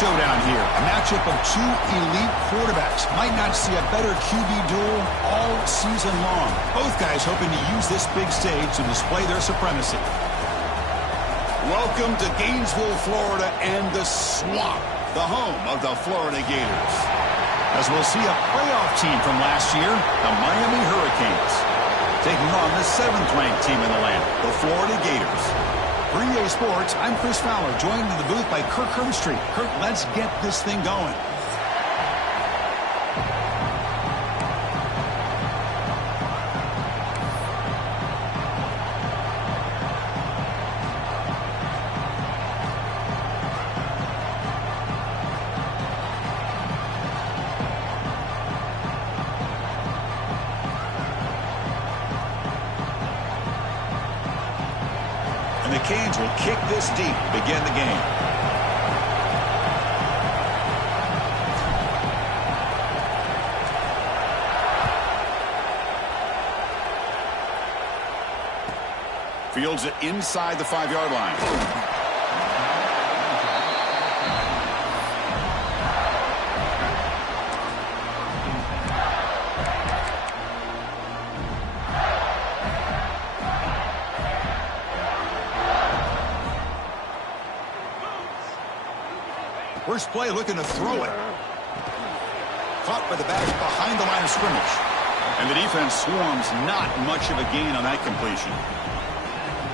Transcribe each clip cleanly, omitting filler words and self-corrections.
showdown here. A matchup of two elite quarterbacks. Might not see a better QB duel all season long. Both guys hoping to use this big stage to display their supremacy. Welcome to Gainesville, Florida, and the Swamp, the home of the Florida Gators. As we'll see a playoff team from last year, the Miami Hurricanes, taking on the 7th-ranked team in the land, the Florida Gators. For EA Sports, I'm Chris Fowler, joined in the booth by Kirk Herbstreit. Kirk, let's get this thing going. The Canes will kick this deep to begin the game. Fields it inside the 5-yard line. First play looking to throw it. Caught by the back behind the line of scrimmage. And the defense swarms, not much of a gain on that completion.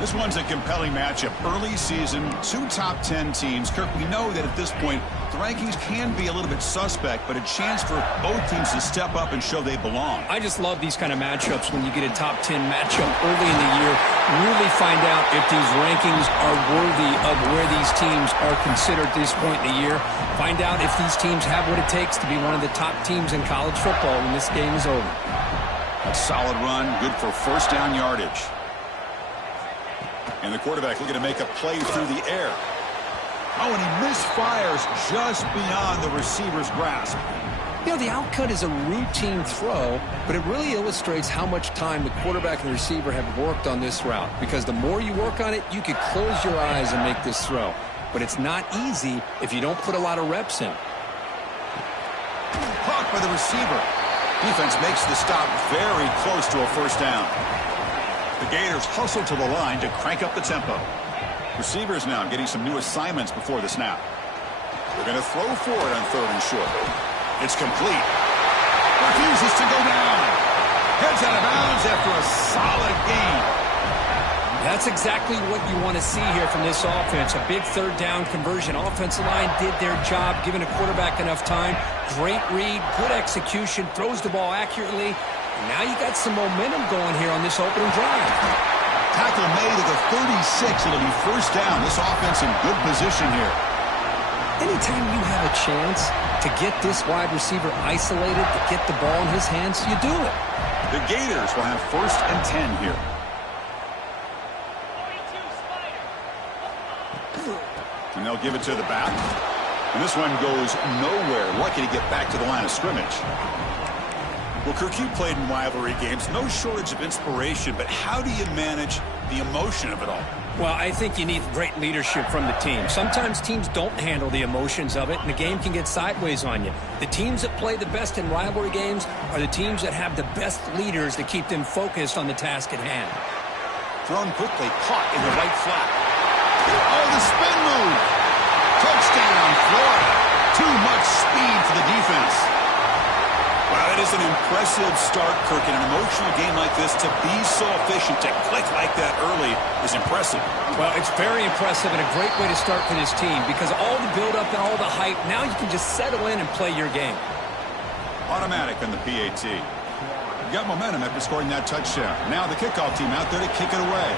This one's a compelling matchup. Early season, two top 10 teams. Kirk, we know that at this point, the rankings can be a little bit suspect, but a chance for both teams to step up and show they belong. I just love these kind of matchups when you get a top 10 matchup early in the year. Really find out if these rankings are worthy of where these teams are considered at this point in the year. Find out if these teams have what it takes to be one of the top teams in college football when this game is over. A solid run, good for first down yardage. And the quarterback looking to make a play through the air. Oh, and he misfires just beyond the receiver's grasp. You know, the outcut is a routine throw, but it really illustrates how much time the quarterback and the receiver have worked on this route. Because the more you work on it, you could close your eyes and make this throw. But it's not easy if you don't put a lot of reps in. Caught by the receiver. Defense makes the stop very close to a first down. The Gators hustle to the line to crank up the tempo. Receivers now getting some new assignments before the snap. They're going to throw for it on 3rd and short. It's complete. Refuses to go down. Heads out of bounds after a solid gain. That's exactly what you want to see here from this offense. A big 3rd down conversion. Offensive line did their job, giving a quarterback enough time. Great read, good execution, throws the ball accurately. And now you got some momentum going here on this opening drive. Tackle made at the 36. It'll be first down. This offense in good position here. Anytime you have a chance to get this wide receiver isolated, to get the ball in his hands, you do it. The Gators will have 1st and 10 here. And they'll give it to the back. And this one goes nowhere. Lucky to get back to the line of scrimmage. Well, Kirk, you played in rivalry games. No shortage of inspiration, but how do you manage the emotion of it all? Well, I think you need great leadership from the team. Sometimes teams don't handle the emotions of it, and the game can get sideways on you. The teams that play the best in rivalry games are the teams that have the best leaders that keep them focused on the task at hand. Thrown quickly, caught in the right flat. Oh, the spin move. Touchdown, Florida. Too much speed for the defense. Wow, that is an impressive start, Kirk. In an emotional game like this, to be so efficient, to click like that early is impressive. Well, it's very impressive and a great way to start for this team because all the build-up and all the hype, now you can just settle in and play your game. Automatic on the PAT. You got momentum after scoring that touchdown. Now the kickoff team out there to kick it away.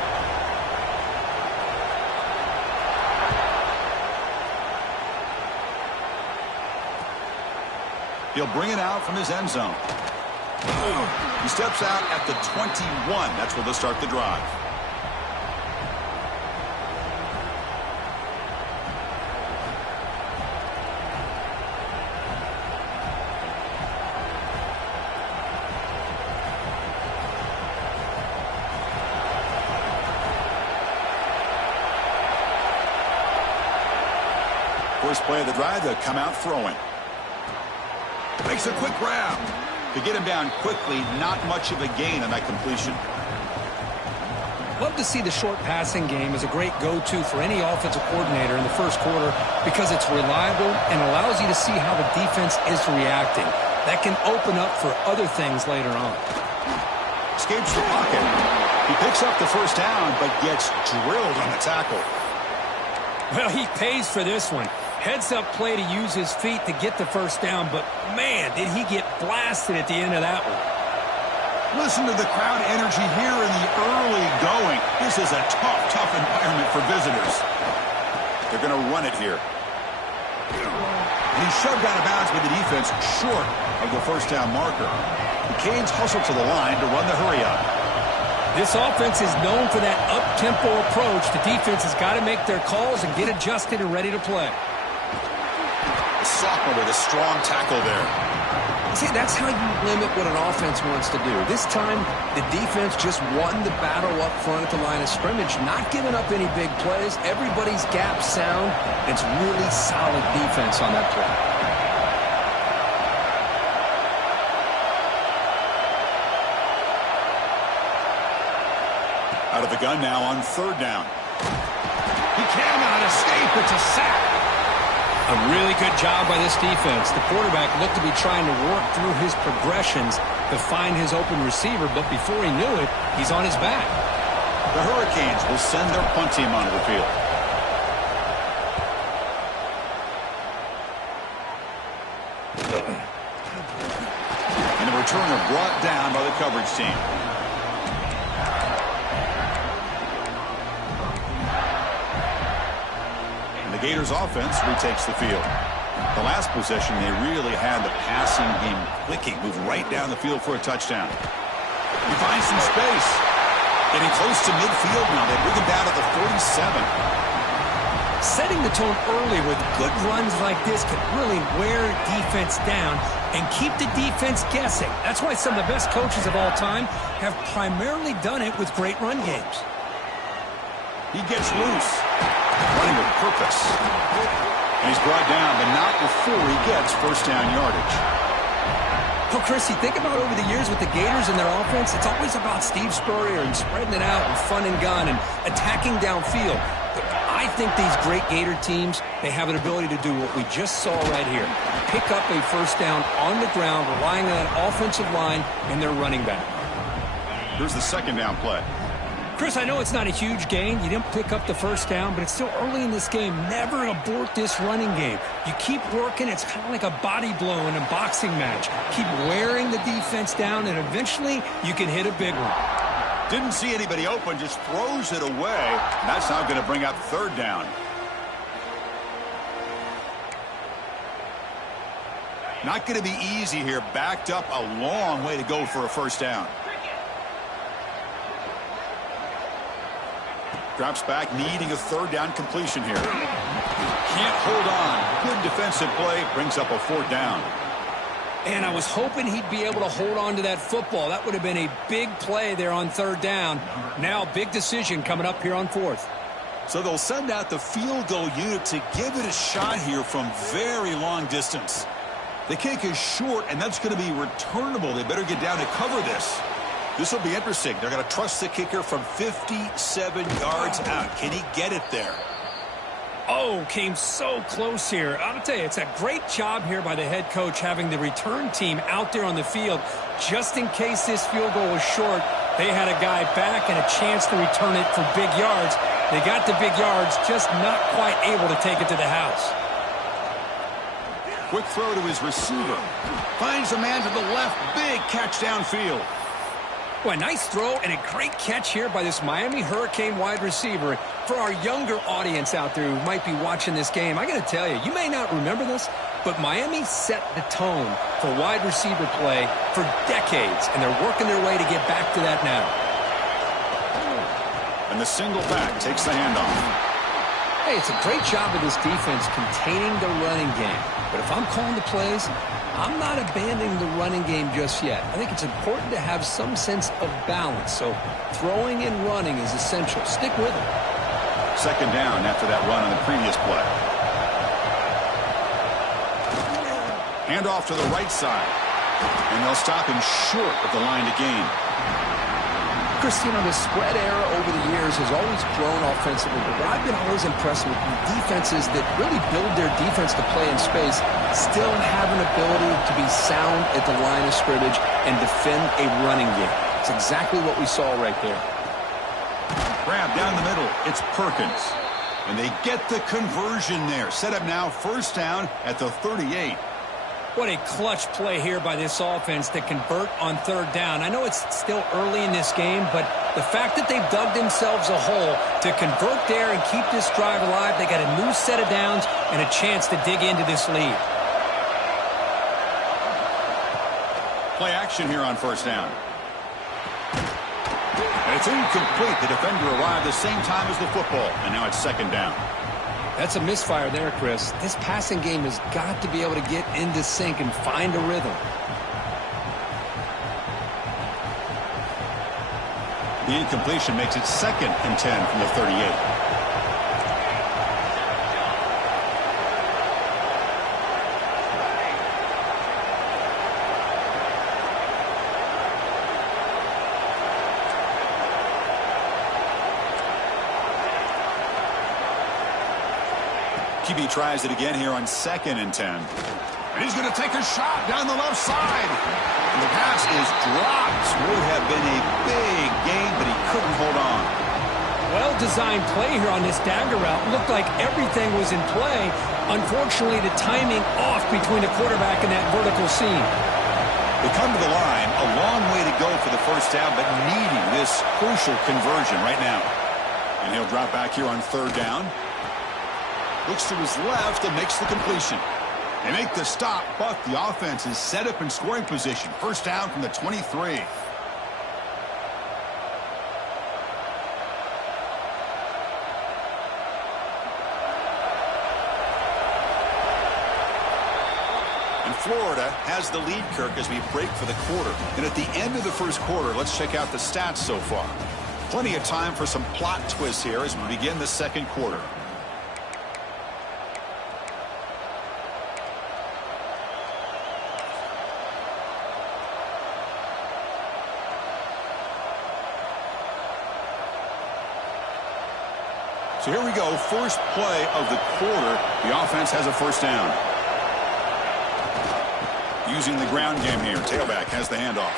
He'll bring it out from his end zone. He steps out at the 21. That's where they'll start the drive. first play of the drive, they'll come out throwing. Makes a quick grab. To get him down quickly, not much of a gain on that completion. Love to see the short passing game as a great go-to for any offensive coordinator in the first quarter because it's reliable and allows you to see how the defense is reacting. That can open up for other things later on. Escapes the pocket. He picks up the first down, but gets drilled on the tackle. Well, he pays for this one. Heads-up play to use his feet to get the first down, but, man, did he get blasted at the end of that one. Listen to the crowd energy here in the early going. This is a tough environment for visitors. They're going to run it here. And he's shoved out of bounds with the defense short of the first down marker. The Canes hustle to the line to run the hurry-up. This offense is known for that up-tempo approach. The defense has got to make their calls and get adjusted and ready to play. The sophomore with a strong tackle there. See, that's how you limit what an offense wants to do. This time, the defense just won the battle up front at the line of scrimmage, not giving up any big plays. Everybody's gap sound. It's really solid defense on that play. Out of the gun now on third down. He cannot escape. It's a sack. A really good job by this defense. The quarterback looked to be trying to work through his progressions to find his open receiver, but before he knew it, he's on his back. The Hurricanes will send their punt team onto the field. And the returner brought down by the coverage team. Gators offense retakes the field. The last possession, they really had the passing game clicking. Move right down the field for a touchdown. He finds some space. Getting close to midfield now. They bring him down to the 47. Setting the tone early with good runs like this can really wear defense down and keep the defense guessing. That's why some of the best coaches of all time have primarily done it with great run games. He gets loose. Running with purpose. And he's brought down, but not before he gets first down yardage. Well, Chris, you think about over the years with the Gators and their offense, it's always about Steve Spurrier and spreading it out and fun and gun and attacking downfield. But I think these great Gator teams, they have an ability to do what we just saw right here. Pick up a first down on the ground, relying on that offensive line and their running back. Here's the second down play. Chris, I know it's not a huge gain. You didn't pick up the first down, but it's still early in this game. Never abort this running game. You keep working. It's kind of like a body blow in a boxing match. Keep wearing the defense down, and eventually you can hit a big one. Didn't see anybody open, just throws it away. And that's now going to bring up third down. Not going to be easy here. Backed up a long way to go for a first down. Drops back, needing a third down completion here. Can't hold on. Good defensive play. Brings up a fourth down. And I was hoping he'd be able to hold on to that football. That would have been a big play there on third down. Now, big decision coming up here on fourth. So they'll send out the field goal unit to give it a shot here from very long distance. The kick is short, and that's going to be returnable. They better get down to cover this. This will be interesting. They're going to trust the kicker from 57 yards out. Can he get it there? Oh, came so close here. I'll tell you, it's a great job here by the head coach having the return team out there on the field. Just in case this field goal was short, they had a guy back and a chance to return it for big yards. They got the big yards, just not quite able to take it to the house. Quick throw to his receiver. Finds a man to the left. Big catch downfield. Boy, nice throw and a great catch here by this Miami Hurricane wide receiver. For our younger audience out there who might be watching this game, I got to tell you, you may not remember this, but Miami set the tone for wide receiver play for decades, and they're working their way to get back to that now. And the single back takes the handoff. Hey, it's a great job of this defense containing the running game. But if I'm calling the plays, I'm not abandoning the running game just yet. I think it's important to have some sense of balance. So throwing and running is essential. Stick with it. Second down after that run on the previous play. Hand off to the right side. And they'll stop him short of the line to gain. Christine, the spread era over the years has always grown offensively, but what I've been always impressed with defenses that really build their defense to play in space still have an ability to be sound at the line of scrimmage and defend a running game. It's exactly what we saw right there. Grab down the middle. It's Perkins. And they get the conversion there. Set up now, first down at the 38. What a clutch play here by this offense to convert on third down. I know it's still early in this game, but the fact that they've dug themselves a hole to convert there and keep this drive alive, they got a new set of downs and a chance to dig into this lead. Play action here on first down. And it's incomplete. The defender arrived the same time as the football, and now it's second down. That's a misfire there, Chris. This passing game has got to be able to get into sync and find a rhythm. The incompletion makes it 2nd and 10 from the 38. QB tries it again here on 2nd and 10. And he's going to take a shot down the left side. And the pass is dropped. Would have been a big gain, but he couldn't hold on. Well-designed play here on this dagger route. Looked like everything was in play. Unfortunately, the timing off between the quarterback and that vertical seam. They come to the line. A long way to go for the first down, but needing this crucial conversion right now. And he'll drop back here on third down. Looks to his left and makes the completion. They make the stop, but the offense is set up in scoring position. First down from the 23. And Florida has the lead, Kirk, as we break for the quarter. And at the end of the first quarter, let's check out the stats so far. Plenty of time for some plot twists here as we begin the second quarter. So here we go, first play of the quarter. The offense has a first down. Using the ground game here. Tailback has the handoff.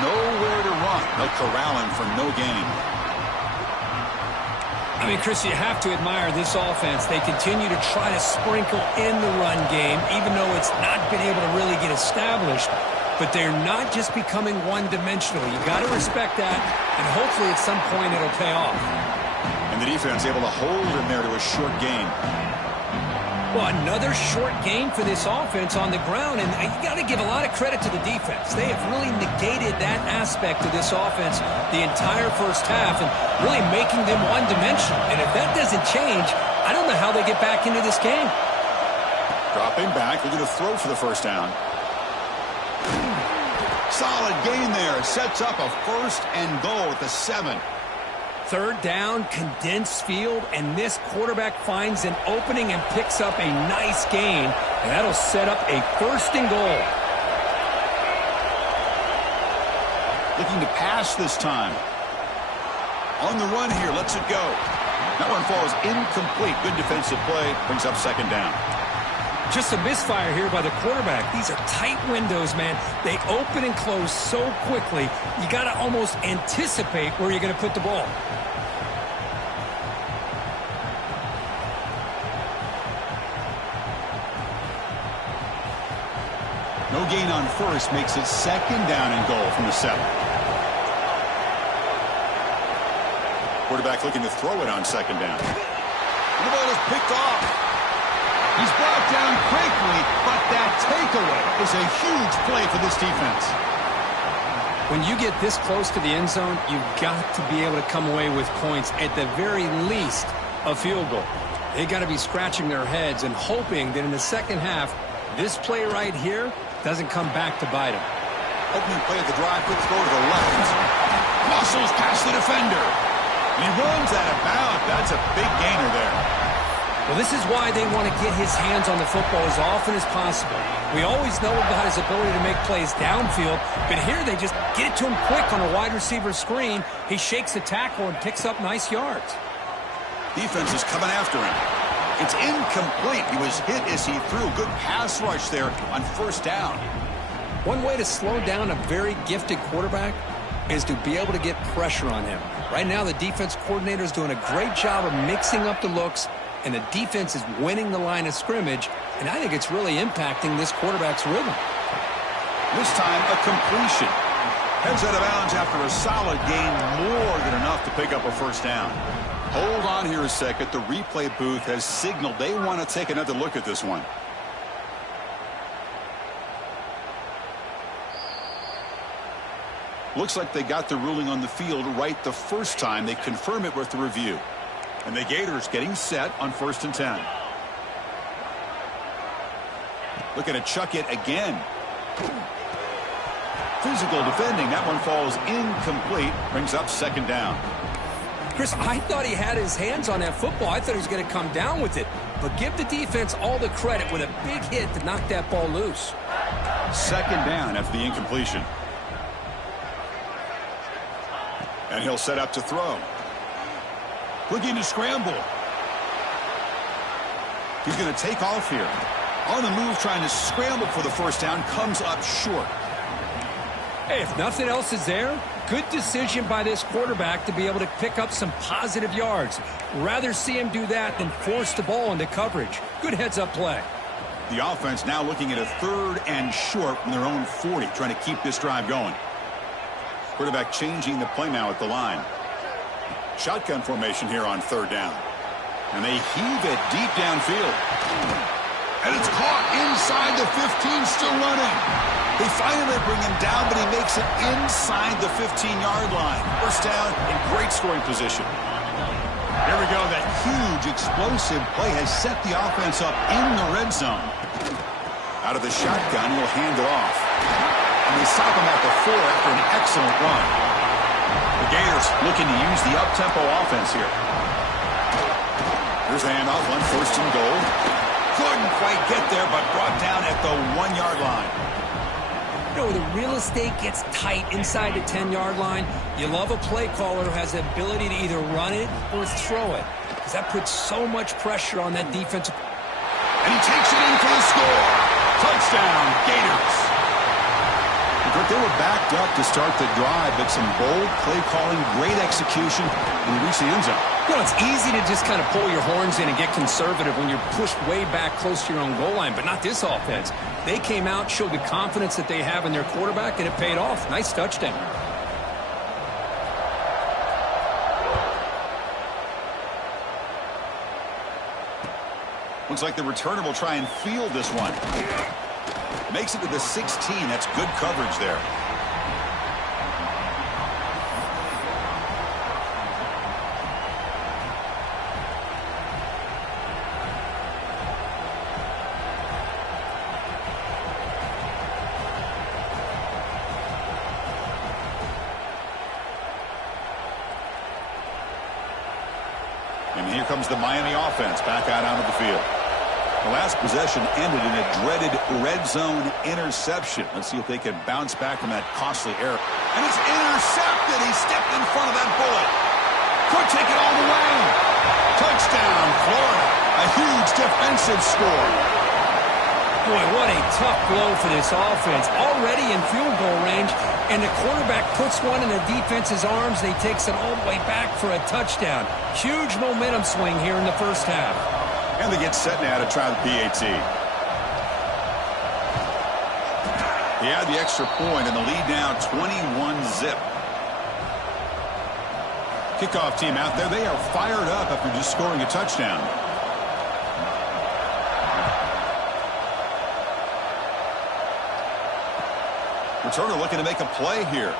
Nowhere to run. They'll corral him for no gain. I mean, Chris, you have to admire this offense. They continue to try to sprinkle in the run game, even though it's not been able to really get established. But they're not just becoming one-dimensional. You got to respect that, and hopefully at some point it'll pay off. And the defense able to hold him there to a short gain. Well, another short gain for this offense on the ground, and you got to give a lot of credit to the defense. They have really negated that aspect of this offense the entire first half and really making them one-dimensional. And if that doesn't change, I don't know how they get back into this game. Dropping back, looking to throw for the first down. Solid gain there. Sets up a first and goal at the 7. Third down, condensed field, and this quarterback finds an opening and picks up a nice gain. And that'll set up a first and goal. Looking to pass this time. On the run here, lets it go. That one falls incomplete. Good defensive play. Brings up second down. Just a misfire here by the quarterback. These are tight windows, man. They open and close so quickly, you got to almost anticipate where you're going to put the ball. No gain on first makes it second down and goal from the 7. Quarterback looking to throw it on second down. And the ball is picked off. He's brought down quickly, but that takeaway is a huge play for this defense. When you get this close to the end zone, you've got to be able to come away with points, at the very least, a field goal. They got to be scratching their heads and hoping that in the second half, this play right here doesn't come back to bite them. Opening play of the drive, quick throw to the left. Muscles past the defender. He runs out of bounds. That's a big gainer there. Well, this is why they want to get his hands on the football as often as possible. We always know about his ability to make plays downfield, but here they just get it to him quick on a wide receiver screen. He shakes the tackle and picks up nice yards. Defense is coming after him. It's incomplete. He was hit as he threw. Good pass rush there on first down. One way to slow down a very gifted quarterback is to be able to get pressure on him. Right now, the defense coordinator is doing a great job of mixing up the looks, and the defense is winning the line of scrimmage, and I think it's really impacting this quarterback's rhythm. This time, a completion. Heads out of bounds after a solid gain, more than enough to pick up a first down. Hold on here a second. The replay booth has signaled they want to take another look at this one. Looks like they got the ruling on the field right the first time. They confirm it with the review. And the Gators getting set on 1st and 10. Looking to chuck it again. Physical defending. That one falls incomplete. Brings up 2nd down. Chris, I thought he had his hands on that football. I thought he was going to come down with it. But give the defense all the credit with a big hit to knock that ball loose. 2nd down after the incompletion. And he'll set up to throw. Looking to scramble. He's going to take off here. On the move, trying to scramble for the first down. Comes up short. Hey, if nothing else is there, good decision by this quarterback to be able to pick up some positive yards. Rather see him do that than force the ball into coverage. Good heads-up play. The offense now looking at a 3rd and short from their own 40, trying to keep this drive going. Quarterback changing the play now at the line. Shotgun formation here on 3rd down. And they heave it deep downfield. And it's caught inside the 15, still running. They finally bring him down, but he makes it inside the 15-yard line. First down in great scoring position. Here we go. That huge explosive play has set the offense up in the red zone. Out of the shotgun, he'll hand it off. And they stop him at the 4 after an excellent run. The Gators looking to use the up-tempo offense here. Here's the handoff on 1st and goal. Couldn't quite get there, but brought down at the 1-yard line. You know, the real estate gets tight inside the 10-yard line. You love a play caller who has the ability to either run it or throw it, because that puts so much pressure on that defensive. And he takes it in for the score. Touchdown, Gators. They were backed up to start the drive, but some bold play calling, great execution, and they reach the end zone. You know, it's easy to just kind of pull your horns in and get conservative when you're pushed way back close to your own goal line, but not this offense. They came out, showed the confidence that they have in their quarterback, and it paid off. Nice touchdown. Looks like the returner will try and field this one. Makes it to the 16. That's good coverage there. And here comes the Miami offense back out onto the field. The last possession ended in a dreaded red zone interception. Let's see if they can bounce back from that costly error. And it's intercepted. He stepped in front of that bullet. Could take it all the way. Touchdown, Florida. A huge defensive score. Boy, what a tough blow for this offense. Already in field goal range, and the quarterback puts one in the defense's arms. They takes it all the way back for a touchdown. Huge momentum swing here in the first half. And they get set now to try the PAT. He had the extra point, and the lead now 21-zip. Kickoff team out there. They are fired up after just scoring a touchdown. Returner looking to make a play here.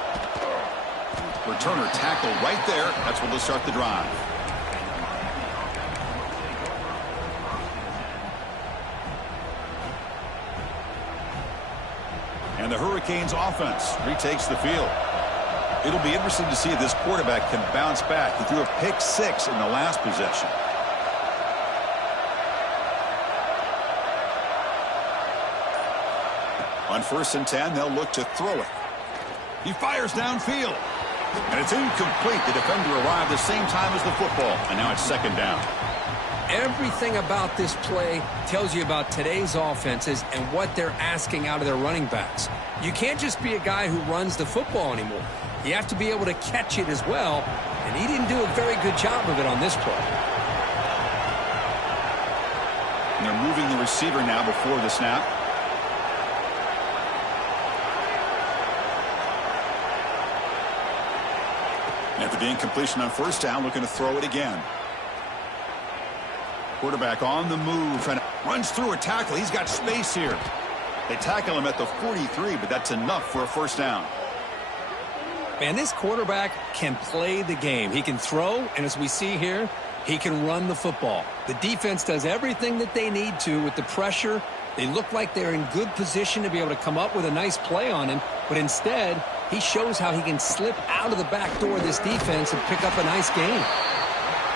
Returner tackled right there. That's where they'll start the drive. And the Hurricanes offense retakes the field. It'll be interesting to see if this quarterback can bounce back. He threw a pick 6 in the last possession. On 1st and 10, they'll look to throw it. He fires downfield. And it's incomplete. The defender arrived the same time as the football. And now it's 2nd down. Everything about this play tells you about today's offenses and what they're asking out of their running backs. You can't just be a guy who runs the football anymore. You have to be able to catch it as well, and he didn't do a very good job of it on this play. And they're moving the receiver now before the snap. And after the incompletion on 1st down, looking to throw it again. Quarterback on the move, and runs through a tackle. He's got space here. They tackle him at the 43, but that's enough for a 1st down. Man, this quarterback can play the game. He can throw, and as we see here, he can run the football. The defense does everything that they need to with the pressure. They look like they're in good position to be able to come up with a nice play on him, but instead, he shows how he can slip out of the back door of this defense and pick up a nice gain.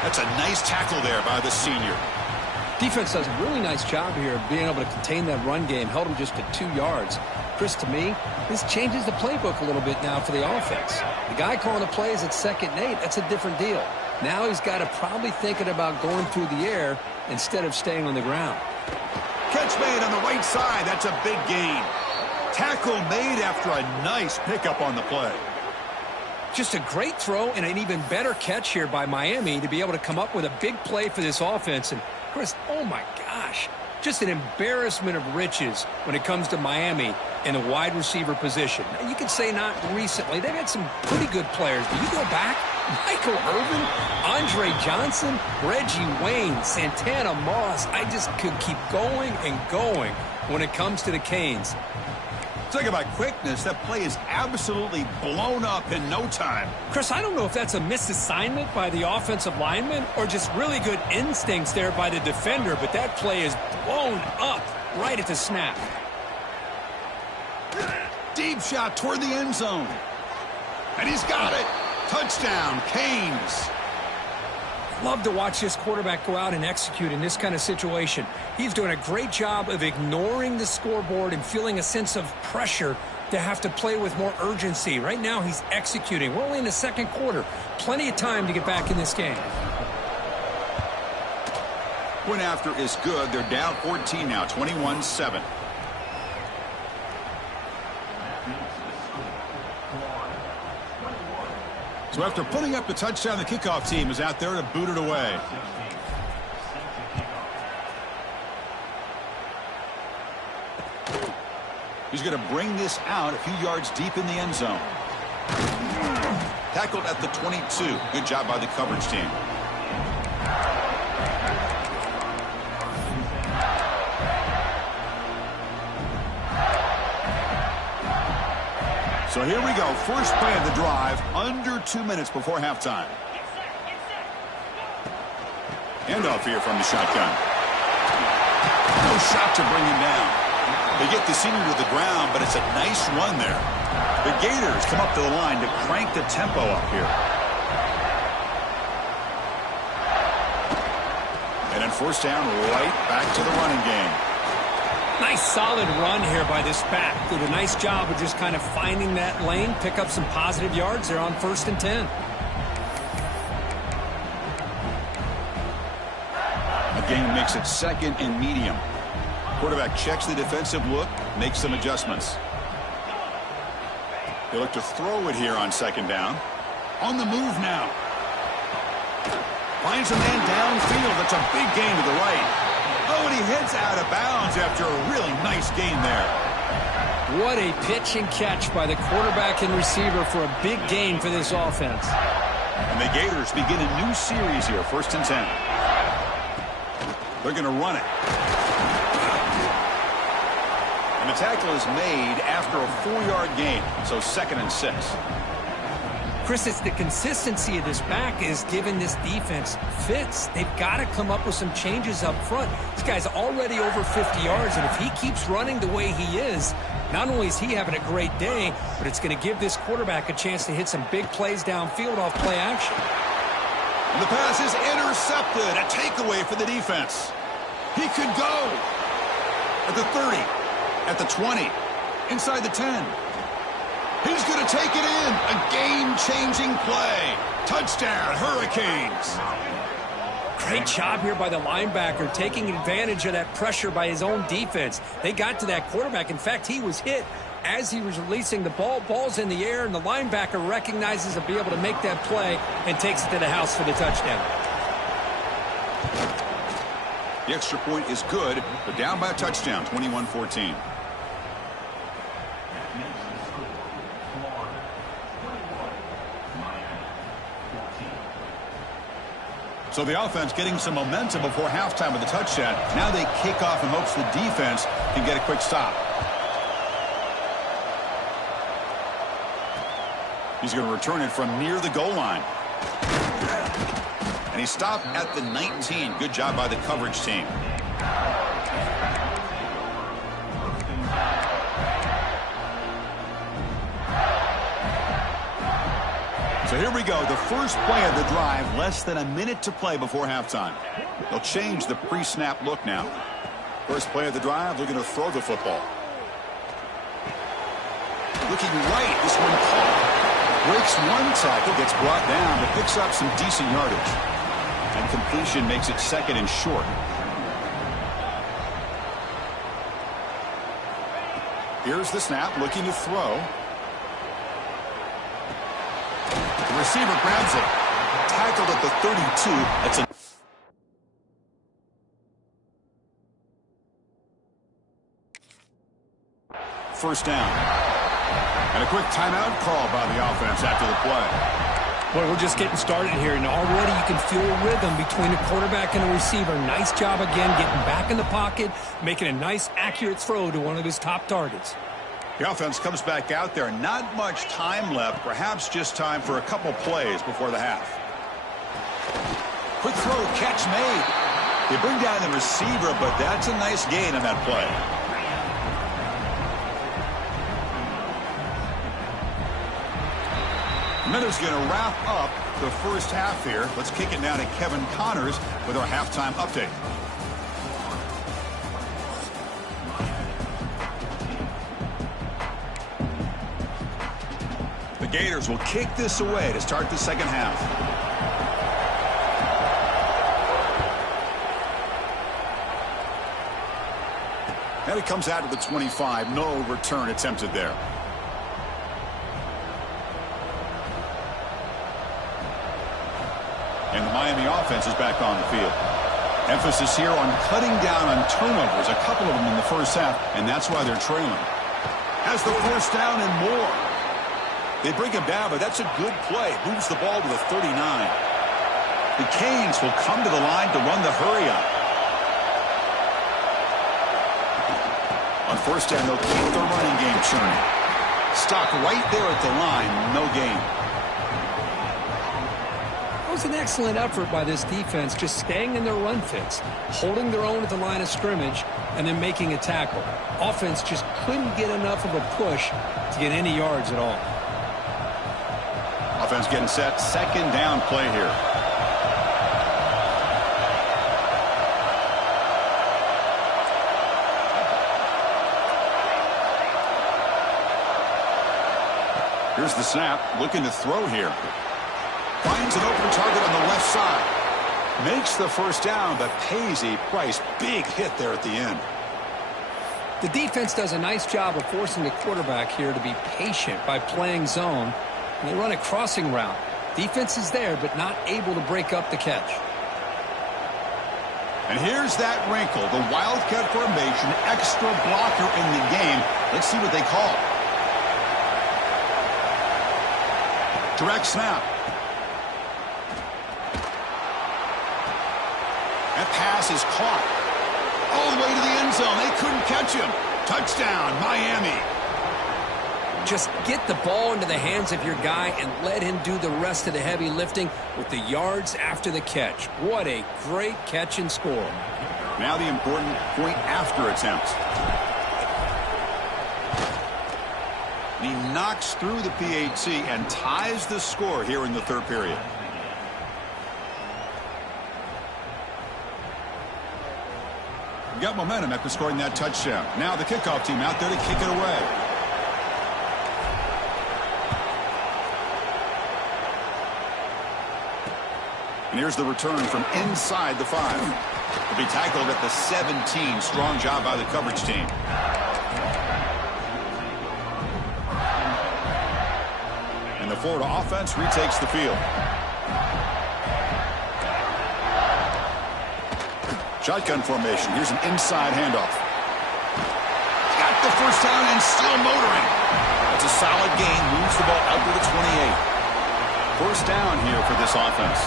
That's a nice tackle there by the senior. Defense does a really nice job here of being able to contain that run game, held him just to 2 yards. Chris, to me, this changes the playbook a little bit now for the offense. The guy calling the plays at 2nd and 8, that's a different deal. Now he's got to probably thinking about going through the air instead of staying on the ground. Catch made on the right side. That's a big gain. Tackle made after a nice pickup on the play. Just a great throw and an even better catch here by Miami to be able to come up with a big play for this offense. And Chris, oh my gosh, just an embarrassment of riches when it comes to Miami in the wide receiver position. Now, you could say not recently. They've had some pretty good players, but you go back, Michael Irvin, Andre Johnson, Reggie Wayne, Santana Moss. I just could keep going and going when it comes to the Canes. Talk about quickness. That play is absolutely blown up in no time. Chris, I don't know if that's a misassignment by the offensive lineman or just really good instincts there by the defender, but that play is blown up right at the snap. Deep shot toward the end zone. And he's got it. Touchdown, Canes. Love to watch this quarterback go out and execute in this kind of situation. He's doing a great job of ignoring the scoreboard and feeling a sense of pressure to have to play with more urgency. Right now, he's executing. We're only in the 2nd quarter. Plenty of time to get back in this game. Point after is good. They're down 14 now, 21-7. So after putting up the touchdown, the kickoff team is out there to boot it away. He's going to bring this out a few yards deep in the end zone. Tackled at the 22. Good job by the coverage team. So here we go. First play of the drive, under 2 minutes before halftime. Handoff here from the shotgun. No shot to bring him down. They get the senior to the ground, but it's a nice run there. The Gators come up to the line to crank the tempo up here. And then 1st down, right back to the running game. Nice solid run here by this back. Did a nice job of just kind of finding that lane, pick up some positive yards there on 1st and 10. Again, makes it 2nd and medium. Quarterback checks the defensive look, makes some adjustments. They look to throw it here on 2nd down. On the move now. Finds a man downfield. That's a big gain to the right. Oh, and he heads out of bounds after a really nice gain there. What a pitch and catch by the quarterback and receiver for a big gain for this offense. And the Gators begin a new series here, 1st and 10. They're going to run it. And the tackle is made after a 4-yard gain, so 2nd and 6. Chris, it's the consistency of this back is giving this defense fits. They've got to come up with some changes up front. This guy's already over 50 yards, and if he keeps running the way he is, not only is he having a great day, but it's going to give this quarterback a chance to hit some big plays downfield off play action. And the pass is intercepted. A takeaway for the defense. He could go at the 30, at the 20. inside the 10. He's going to take it in. A game-changing play. Touchdown, Hurricanes. Great job here by the linebacker, taking advantage of that pressure by his own defense. They got to that quarterback. In fact, he was hit as he was releasing the ball. Ball's in the air, and the linebacker recognizes to be able to make that play and takes it to the house for the touchdown. The extra point is good, but down by a touchdown, 21-14. So the offense getting some momentum before halftime with the touchdown. Now they kick off in hopes the defense can get a quick stop. He's going to return it from near the goal line. And he stopped at the 19. Good job by the coverage team. So here we go, the first play of the drive, less than a minute to play before halftime. They'll change the pre-snap look now. First play of the drive, they're going to throw the football. Looking right, this one caught. Breaks one tackle, gets brought down, but picks up some decent yardage. And completion makes it second and short. Here's the snap, looking to throw. The receiver grabs it. Tackled at the 32. That's a first down. And a quick timeout call by the offense after the play. Well, we're just getting started here, and already you can feel a rhythm between a quarterback and a receiver. Nice job again getting back in the pocket, making a nice, accurate throw to one of his top targets. The offense comes back out there. Not much time left. Perhaps just time for a couple plays before the half. Quick throw, catch made. They bring down the receiver, but that's a nice gain on that play. Minute's going to wrap up the first half here. Let's kick it now to Kevin Connors with our halftime update. The Gators will kick this away to start the second half. And it comes out to the 25. No return attempted there. And the Miami offense is back on the field. Emphasis here on cutting down on turnovers, a couple of them in the first half, and that's why they're trailing. Has the first down and more. They bring him down, but that's a good play. Moves the ball to the 39. The Canes will come to the line to run the hurry up. On first down, they'll keep the running game churning. Stop right there at the line, no gain. It was an excellent effort by this defense, just staying in their run fits, holding their own at the line of scrimmage, and then making a tackle. Offense just couldn't get enough of a push to get any yards at all. Offense getting set, second down play here. Here's the snap, looking to throw here. Finds an open target on the left side. Makes the first down, but pays a price. Big hit there at the end. The defense does a nice job of forcing the quarterback here to be patient by playing zone. And they run a crossing route. Defense is there, but not able to break up the catch. And here's that wrinkle. The Wildcat formation, extra blocker in the game. Let's see what they call. Direct snap. That pass is caught. All the way to the end zone. They couldn't catch him. Touchdown, Miami. Just get the ball into the hands of your guy and let him do the rest of the heavy lifting with the yards after the catch. What a great catch and score. Now the important point after attempt. And he knocks through the PAT and ties the score here in the third period. Got momentum after scoring that touchdown. Now the kickoff team out there to kick it away. And here's the return from inside the 5. He'll be tackled at the 17. Strong job by the coverage team. And the Florida offense retakes the field. Shotgun formation. Here's an inside handoff. Got the first down and still motoring. That's a solid gain. Moves the ball out to the 28. First down here for this offense.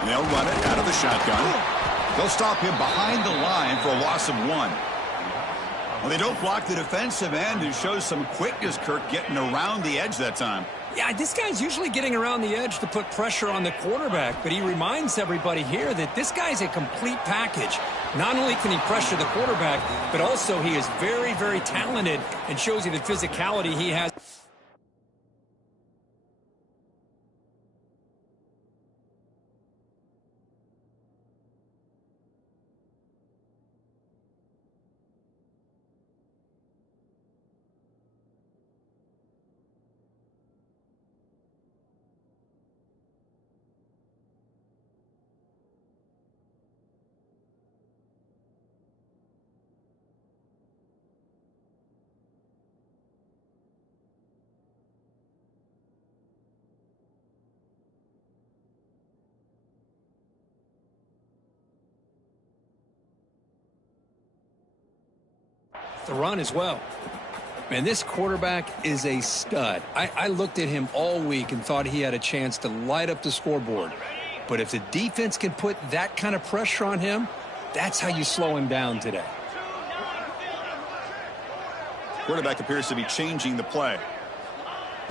And they'll run it out of the shotgun. They'll stop him behind the line for a loss of 1. Well, they don't block the defensive end. It shows some quickness, Kirk, getting around the edge that time. Yeah, this guy's usually getting around the edge to put pressure on the quarterback, but he reminds everybody here that this guy's a complete package. Not only can he pressure the quarterback, but also he is very, very talented and shows you the physicality he has. The run as well. Man, this quarterback is a stud. I looked at him all week and thought he had a chance to light up the scoreboard. But if the defense can put that kind of pressure on him, that's how you slow him down today. Quarterback appears to be changing the play.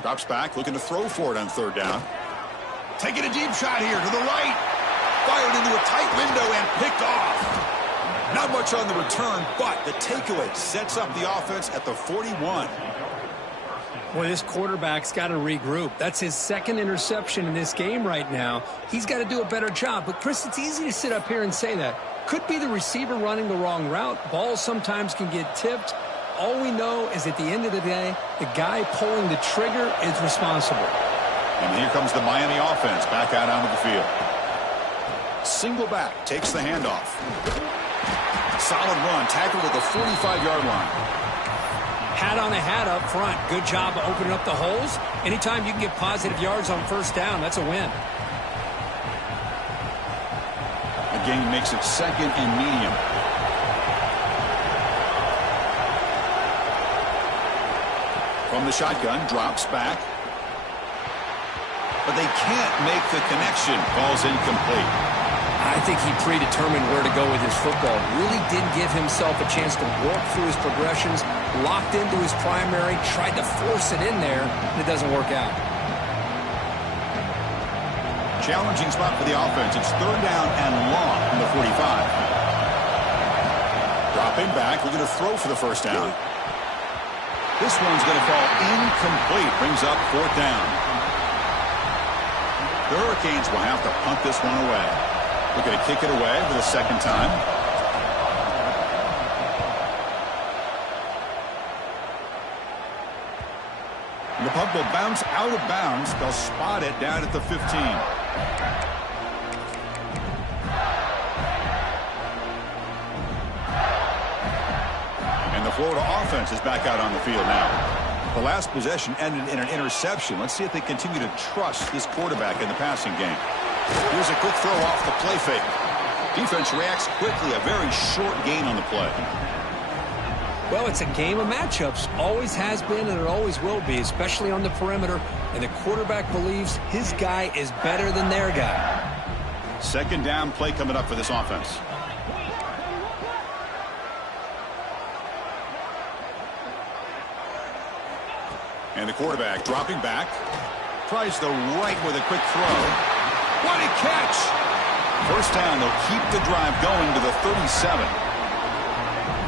Drops back, looking to throw for it on third down. Taking a deep shot here to the right. Fired into a tight window and picked off. Not much on the return, but the takeaway sets up the offense at the 41. Boy, this quarterback's got to regroup. That's his second interception in this game right now. He's got to do a better job. But, Chris, it's easy to sit up here and say that. Could be the receiver running the wrong route. Balls sometimes can get tipped. All we know is at the end of the day, the guy pulling the trigger is responsible. And here comes the Miami offense back out onto the field. Single back, takes the handoff. Solid run, tackled at the 45-yard line. Hat on a hat up front. Good job of opening up the holes. Anytime you can get positive yards on first down, that's a win. Again, makes it second and medium. From the shotgun, drops back. But they can't make the connection. Ball's incomplete. I think he predetermined where to go with his football. Really didn't give himself a chance to work through his progressions. Locked into his primary, tried to force it in there, and it doesn't work out. Challenging spot for the offense. It's third down and long from the 45. Dropping back, looking to throw for the first down. This one's going to fall incomplete. Brings up fourth down. The Hurricanes will have to punt this one away. Looking to kick it away for the second time. And the punt will bounce out of bounds. They'll spot it down at the 15. And the Florida offense is back out on the field now. The last possession ended in an interception. Let's see if they continue to trust this quarterback in the passing game. Here's a quick throw off the play fake. Defense reacts quickly. A very short gain on the play. Well, it's a game of matchups. Always has been and it always will be, especially on the perimeter. And the quarterback believes his guy is better than their guy. Second down play coming up for this offense. And the quarterback dropping back. Tries the right with a quick throw. What a catch! First down, they'll keep the drive going to the 37.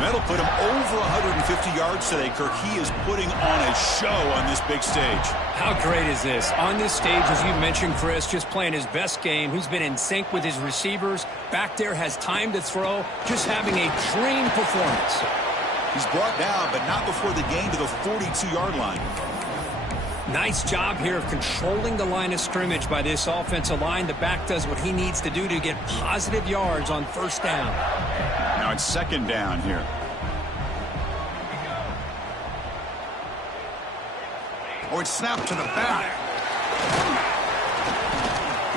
That'll put him over 150 yards today, Kirk. He is putting on a show on this big stage. How great is this? On this stage, as you mentioned, Chris, just playing his best game. He's been in sync with his receivers. Back there, has time to throw. Just having a dream performance. He's brought down, but not before the gain to the 42-yard line. Nice job here of controlling the line of scrimmage by this offensive line. The back does what he needs to do to get positive yards on first down. Now it's second down here. Oh, it's snapped to the back.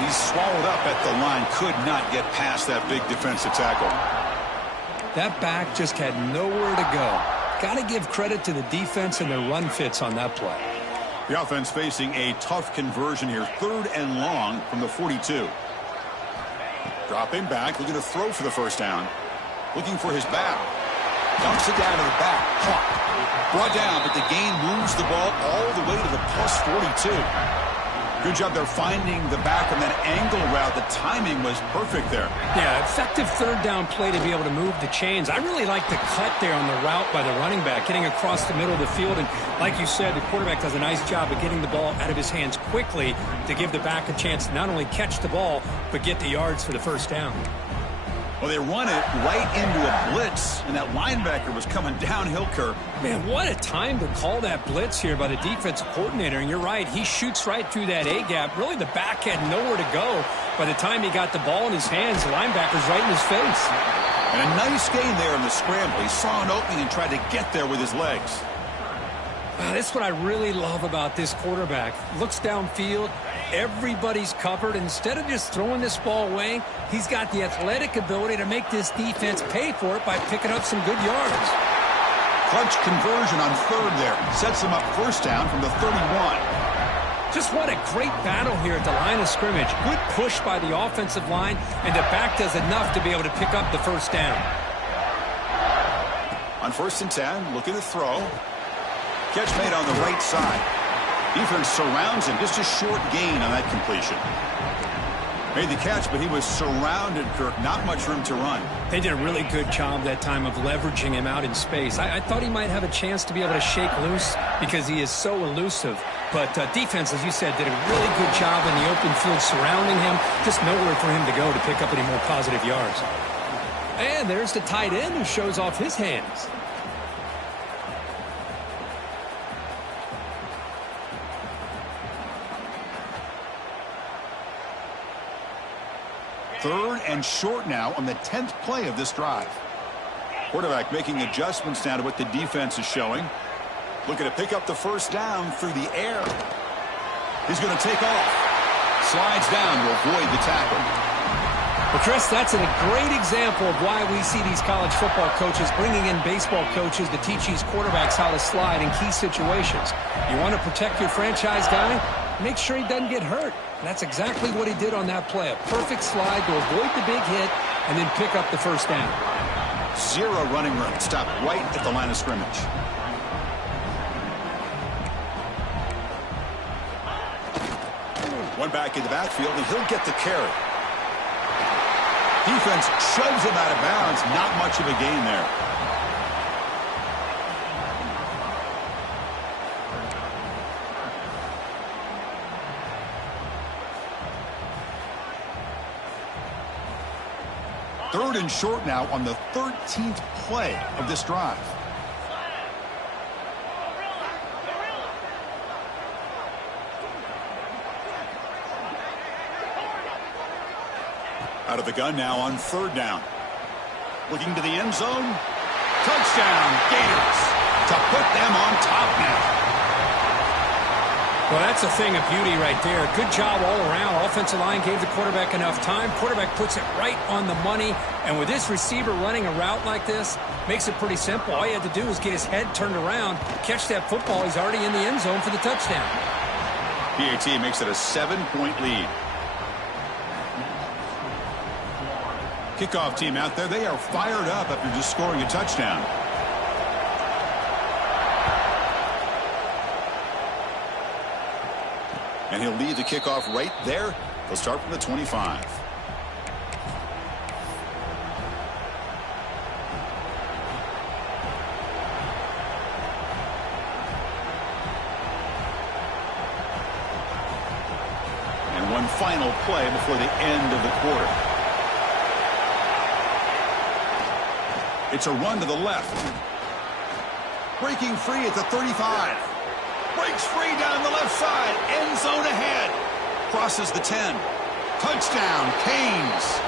He's swallowed up at the line. Could not get past that big defensive tackle. That back just had nowhere to go. Got to give credit to the defense and their run fits on that play. The offense facing a tough conversion here. 3rd and long from the 42. Dropping back, looking to throw for the first down. Looking for his back. Dumps it down to the back. Caught. Brought down, but the gain moves the ball all the way to the plus 42. Good job there finding the back on that angle route. The timing was perfect there. Yeah, effective 3rd down play to be able to move the chains. I really like the cut there on the route by the running back, getting across the middle of the field. And like you said, the quarterback does a nice job of getting the ball out of his hands quickly to give the back a chance to not only catch the ball, but get the yards for the first down. Well, they run it right into a blitz, and that linebacker was coming downhill, Kirk. Man, what a time to call that blitz here by the defensive coordinator. And you're right, he shoots right through that A-gap. Really, the back had nowhere to go. By the time he got the ball in his hands, the linebacker's right in his face. And a nice gain there in the scramble. He saw an opening and tried to get there with his legs. That's what I really love about this quarterback. Looks downfield. Everybody's covered. Instead of just throwing this ball away, he's got the athletic ability to make this defense pay for it by picking up some good yards. Clutch conversion on 3rd there. Sets him up first down from the 31. Just what a great battle here at the line of scrimmage. Good push by the offensive line, and the back does enough to be able to pick up the first down. On 1st and 10, looking to throw. Catch made on the right side. Defense surrounds him. Just a short gain on that completion. Made the catch, but he was surrounded, Kirk. Not much room to run. They did a really good job that time of leveraging him out in space. I thought he might have a chance to be able to shake loose because he is so elusive. But defense, as you said, did a really good job in the open field surrounding him. Just nowhere for him to go to pick up any more positive yards. And there's the tight end who shows off his hands. Third and short now on the 10th play of this drive. Quarterback making adjustments now to what the defense is showing. Looking to pick up the first down through the air. He's going to take off. Slides down to avoid the tackle. Well, Chris, that's a great example of why we see these college football coaches bringing in baseball coaches to teach these quarterbacks how to slide in key situations. You want to protect your franchise guy? Make sure he doesn't get hurt. And that's exactly what he did on that play. A perfect slide to avoid the big hit and then pick up the first down. 0 running room. Stopped right at the line of scrimmage. One back in the backfield, and he'll get the carry. Defense shoves him out of bounds. Not much of a gain there. Third and short now on the 13th play of this drive. Out of the gun now on 3rd down. Looking to the end zone. Touchdown, Gators, to put them on top now. Well, that's a thing of beauty right there. Good job all around. Offensive line gave the quarterback enough time. Quarterback puts it right on the money. And with this receiver running a route like this, makes it pretty simple. All you had to do is get his head turned around, catch that football. He's already in the end zone for the touchdown. PAT makes it a 7-point lead. Kickoff team out there, they are fired up after just scoring a touchdown. And he'll lead the kickoff right there. They'll start from the 25. And one final play before the end of the quarter. It's a run to the left. Breaking free at the 35. Breaks free down the left side. End zone ahead. Crosses the 10. Touchdown, Canes.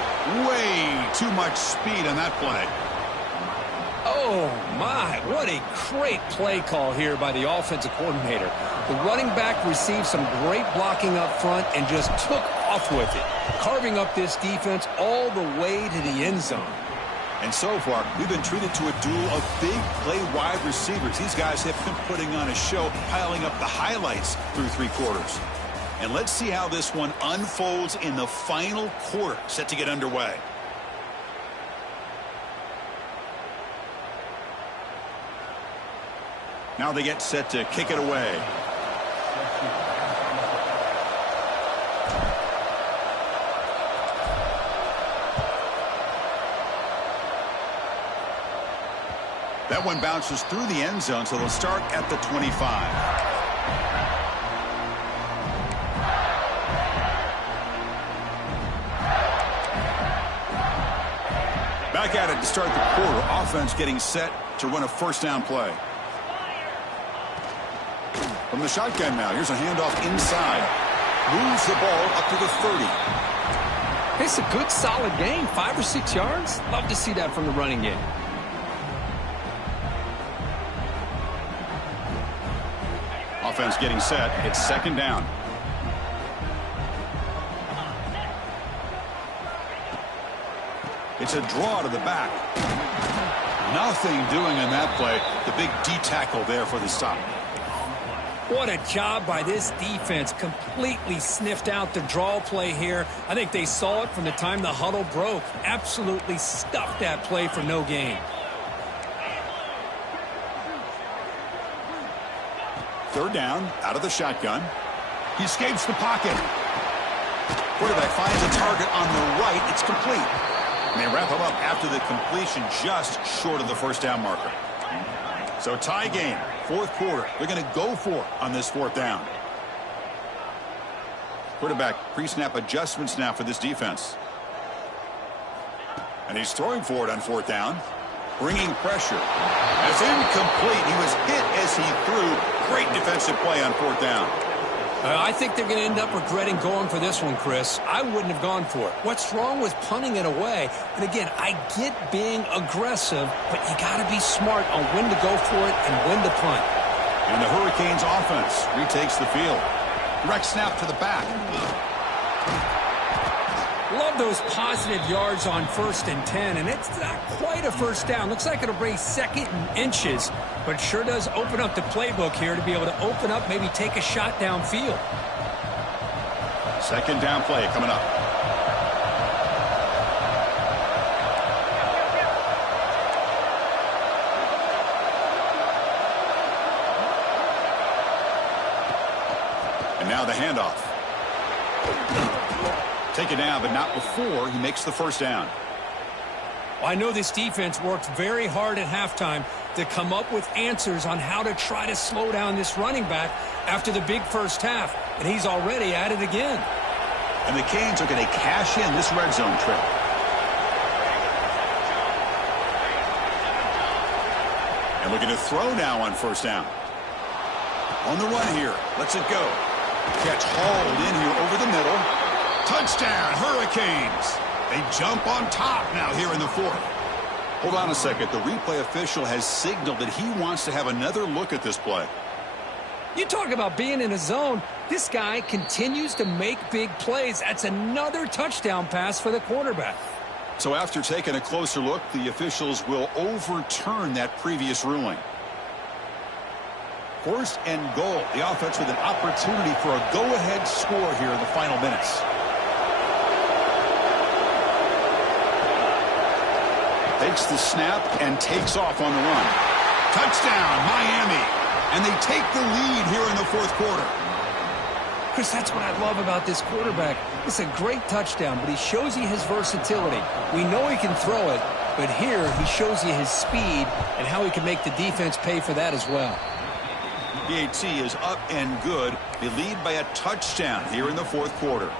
Way too much speed on that play. Oh, my. What a great play call here by the offensive coordinator. The running back received some great blocking up front and just took off with it, carving up this defense all the way to the end zone. And so far, we've been treated to a duel of big play wide receivers. These guys have been putting on a show, piling up the highlights through 3 quarters. And let's see how this one unfolds in the final quarter, set to get underway. Now they get set to kick it away. That one bounces through the end zone, so they'll start at the 25. Back at it to start the quarter. Offense getting set to run a first down play. From the shotgun now, here's a handoff inside. Moves the ball up to the 30. It's a good, solid gain. 5 or 6 yards. Love to see that from the running game. Offense getting set. It's second down. It's a draw to the back. Nothing doing in that play. The big D tackle there for the stop. What a job by this defense. Completely sniffed out the draw play here. I think they saw it from the time the huddle broke. Absolutely stuffed that play for no gain. Third down, out of the shotgun. He escapes the pocket. Quarterback finds a target on the right. It's complete. And they wrap him up after the completion, just short of the first down marker. So tie game, 4th quarter. They're going to go for it on this 4th down. Quarterback pre-snap adjustments now for this defense. And he's throwing for it on 4th down. Bringing pressure. It's incomplete. He was hit as he threw. Great defensive play on 4th down. I think they're going to end up regretting going for this one, Chris. I wouldn't have gone for it. What's wrong with punting it away? And again, I get being aggressive, but you got to be smart on when to go for it and when to punt. And the Hurricanes offense retakes the field. Direct snap to the back. Love those positive yards on 1st and 10, and it's not quite a first down. Looks like it'll bring 2nd and inches, but sure does open up the playbook here to be able to open up, maybe take a shot downfield. Second down play coming up. And now the handoff. Take it down, but not before he makes the first down. Well, I know this defense worked very hard at halftime to come up with answers on how to try to slow down this running back after the big first half, and he's already at it again. And the Canes are going to cash in this red zone trip. And looking to throw now on first down. On the run here. Lets it go. Catch hauled in here over the middle. Touchdown, Hurricanes. They jump on top now here in the 4th. Hold on a second. The replay official has signaled that he wants to have another look at this play. You talk about being in a zone. This guy continues to make big plays. That's another touchdown pass for the quarterback. So after taking a closer look, the officials will overturn that previous ruling. 1st and goal. The offense with an opportunity for a go-ahead score here in the final minutes. Takes the snap and takes off on the run. Touchdown, Miami. And they take the lead here in the 4th quarter. Chris, that's what I love about this quarterback. It's a great touchdown, but he shows you his versatility. We know he can throw it, but here he shows you his speed and how he can make the defense pay for that as well. PAT is up and good. They lead by a touchdown here in the 4th quarter.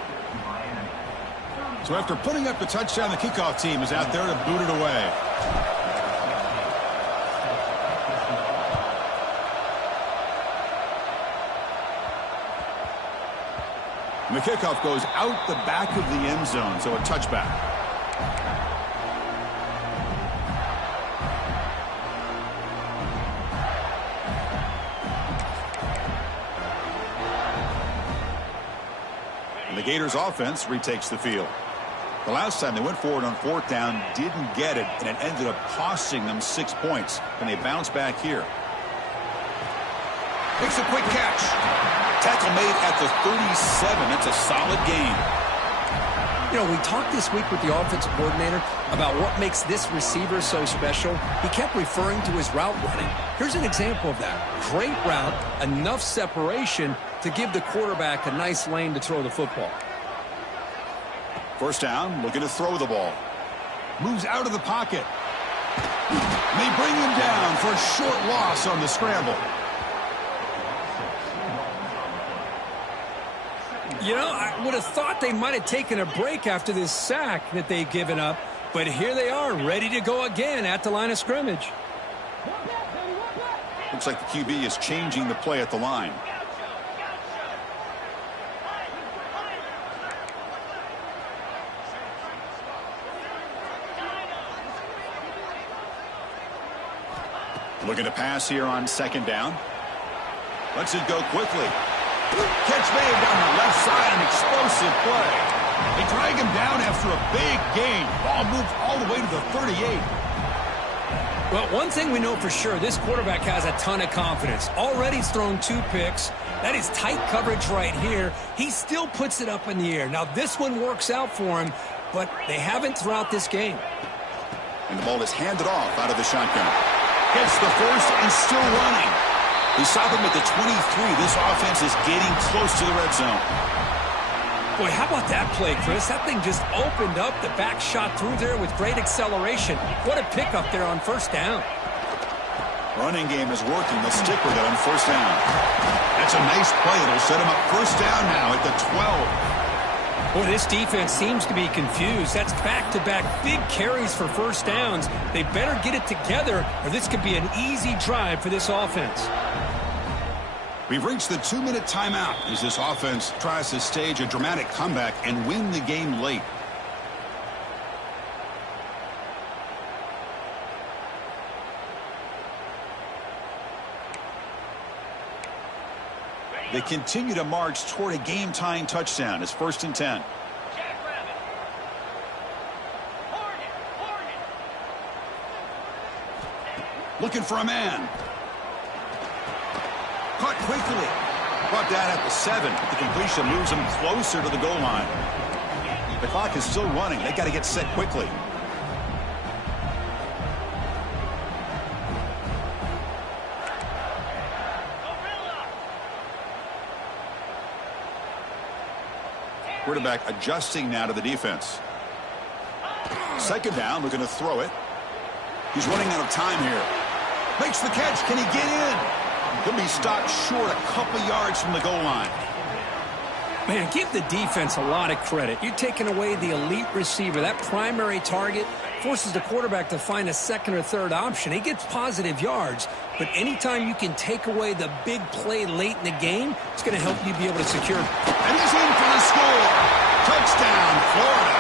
So after putting up the touchdown, the kickoff team is out there to boot it away. And the kickoff goes out the back of the end zone, so a touchback. And the Gators offense retakes the field. The last time they went forward on fourth down, didn't get it, and it ended up costing them 6 points. And they bounce back here. Makes a quick catch. Tackle made at the 37. That's a solid gain. You know, we talked this week with the offensive coordinator about what makes this receiver so special. He kept referring to his route running. Here's an example of that. Great route, enough separation to give the quarterback a nice lane to throw the football. First down, looking to throw the ball. Moves out of the pocket. They bring him down for a short loss on the scramble. You know, I would have thought they might have taken a break after this sack that they've given up, but here they are, ready to go again at the line of scrimmage. Looks like the QB is changing the play at the line. Looking to pass here on second down. Lets it go quickly. Catch made down the left side, an explosive play. They drag him down after a big gain. Ball moved all the way to the 38. Well, one thing we know for sure, this quarterback has a ton of confidence. Already he's thrown 2 picks. That is tight coverage right here. He still puts it up in the air. Now, this one works out for him, but they haven't throughout this game. And the ball is handed off out of the shotgun. Gets the first and still running. He stopped him at the 23. This offense is getting close to the red zone. Boy, how about that play, Chris? That thing just opened up. The back shot through there with great acceleration. What a pickup there on first down. Running game is working. They'll stick with it on first down. That's a nice play. It'll set him up first down now at the 12. Boy, this defense seems to be confused. That's back-to-back big carries for first downs. They better get it together, or this could be an easy drive for this offense. We've reached the 2-minute timeout as this offense tries to stage a dramatic comeback and win the game late. They continue to march toward a game-tying touchdown. It's 1st and 10. Looking for a man. Caught quickly. Brought down at the 7. The completion moves him closer to the goal line. The clock is still running. They got to get set quickly. Quarterback adjusting now to the defense. Second down, looking to throw it. He's running out of time here. Makes the catch. Can he get in? He'll be stopped short a couple yards from the goal line. Man, give the defense a lot of credit. You're taking away the elite receiver. That primary target forces the quarterback to find a second or third option. He gets positive yards, but anytime you can take away the big play late in the game, it's going to help you be able to secure. And he's in for the score. Touchdown, Florida.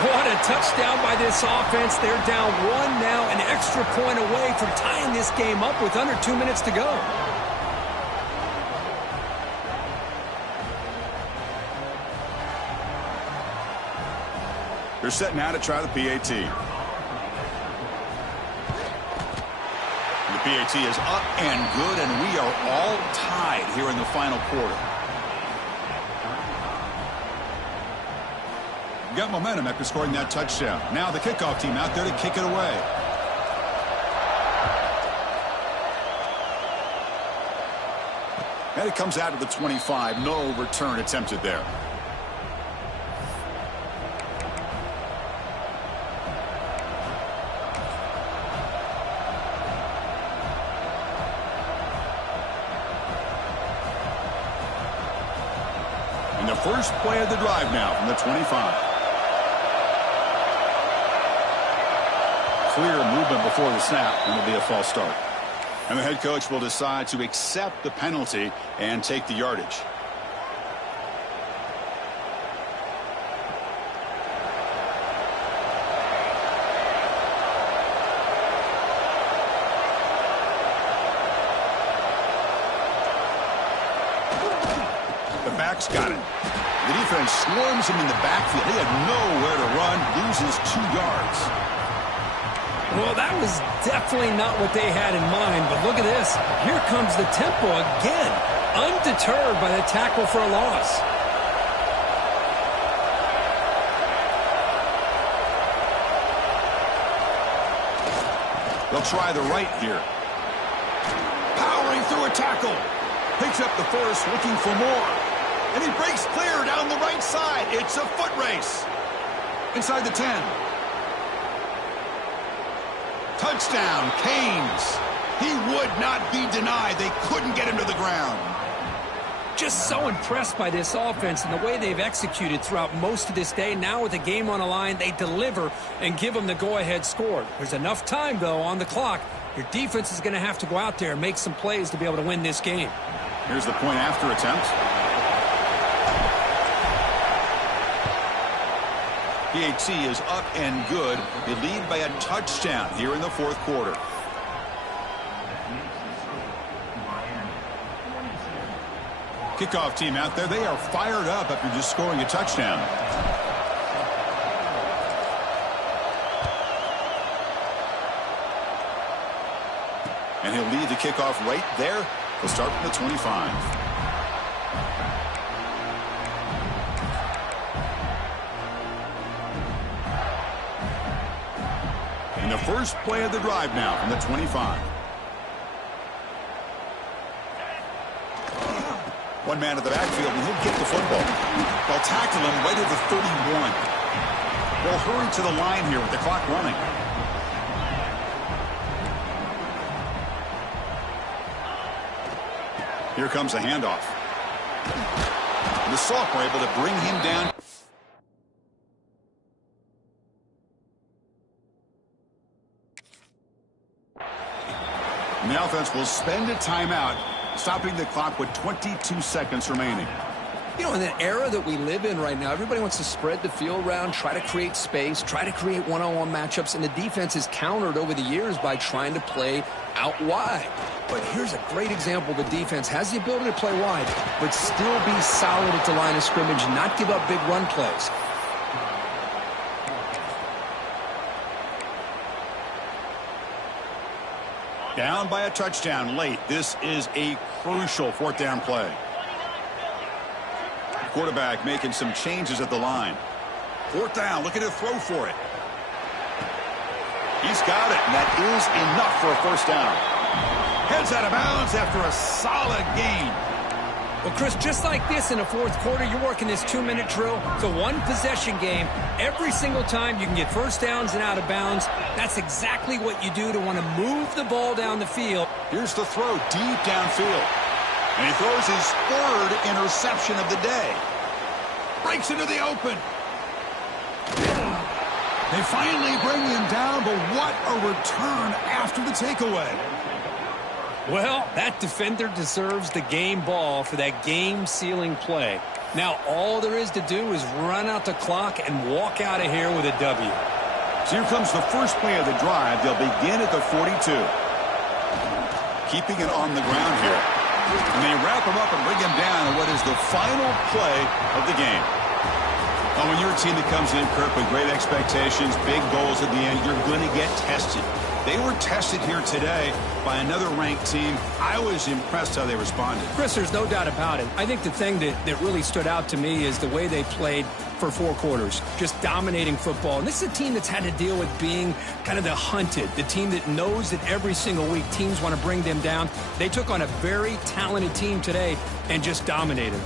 What a touchdown by this offense. They're down 1 now, an extra point away from tying this game up with under 2 minutes to go. They're set now to try the PAT. The PAT is up and good, and we are all tied here in the final quarter. Got momentum after scoring that touchdown. Now the kickoff team out there to kick it away. And it comes out of the 25. No return attempted there. And the first play of the drive now from the 25. Clear movement before the snap, and it'll be a false start. And the head coach will decide to accept the penalty and take the yardage. quarterback's got it. The defense swarms him in the backfield. He had nowhere to run, loses 2 yards. Well, that was definitely not what they had in mind, but look at this. Here comes the tempo again, undeterred by the tackle for a loss. They'll try the right here. Powering through a tackle. Picks up the first, looking for more. And he breaks clear down the right side. It's a foot race. Inside the 10. Touchdown, Canes. He would not be denied. They couldn't get him to the ground. Just so impressed by this offense and the way they've executed throughout most of this day. Now with the game on the line, they deliver and give them the go-ahead score. There's enough time, though, on the clock. Your defense is going to have to go out there and make some plays to be able to win this game. Here's the point after attempt. PAT is up and good. They lead by a touchdown here in the 4th quarter. Kickoff team out there. They are fired up after just scoring a touchdown. And he'll lead the kickoff right there. He'll start from the 25. And the first play of the drive now from the 25. One man at the backfield, and he'll get the football. They'll tackle him right at the 31. They'll hurry to the line here with the clock running. Here comes the handoff. The Soft were able to bring him down. And the offense will spend a timeout, stopping the clock with 22 seconds remaining. You know, in the era that we live in right now, everybody wants to spread the field around, try to create space, try to create one-on-one matchups, and the defense is countered over the years by trying to play out wide. But here's a great example. The defense has the ability to play wide, but still be solid at the line of scrimmage, not give up big run plays. Down by a touchdown late. This is a crucial 4th down play. Quarterback making some changes at the line. 4th down, looking to throw for it. He's got it, and that is enough for a 1st down. Heads out of bounds after a solid gain. Well, Chris, just like this in the 4th quarter, you're working this 2-minute drill. It's a one-possession game. Every single time you can get 1st downs and out of bounds. That's exactly what you do to want to move the ball down the field. Here's the throw deep downfield. And he throws his 3rd interception of the day. Breaks into the open. They finally bring him down, but what a return after the takeaway. Well, that defender deserves the game ball for that game-sealing play. Now, all there is to do is run out the clock and walk out of here with a W. So here comes the first play of the drive. They'll begin at the 42. Keeping it on the ground here. And they wrap him up and bring him down in what is the final play of the game. Now, when you're a team that comes in, Kirk, with great expectations, big goals at the end, you're going to get tested. They were tested here today by another ranked team. I was impressed how they responded. Chris, there's no doubt about it. I think the thing that really stood out to me is the way they played for 4 quarters, just dominating football. And this is a team that's had to deal with being kind of the hunted, the team that knows that every single week teams want to bring them down. They took on a very talented team today and just dominated.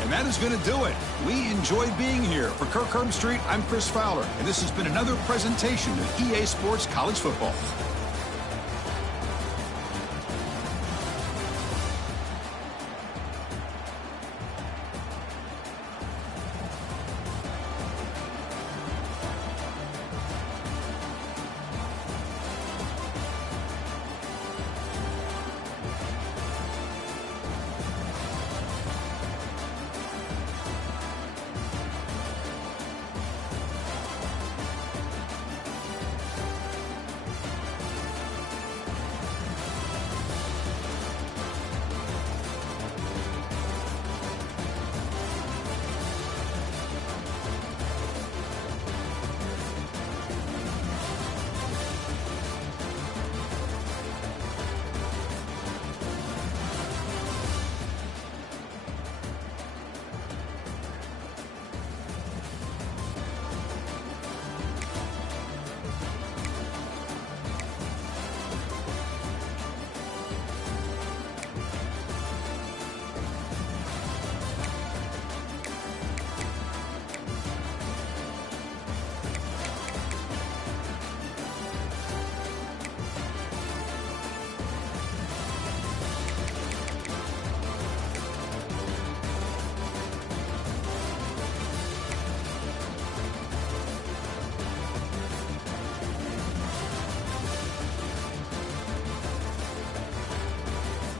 And that is going to do it. We enjoyed being here. For Kirk Herbstreit, I'm Chris Fowler, and this has been another presentation of EA Sports College Football.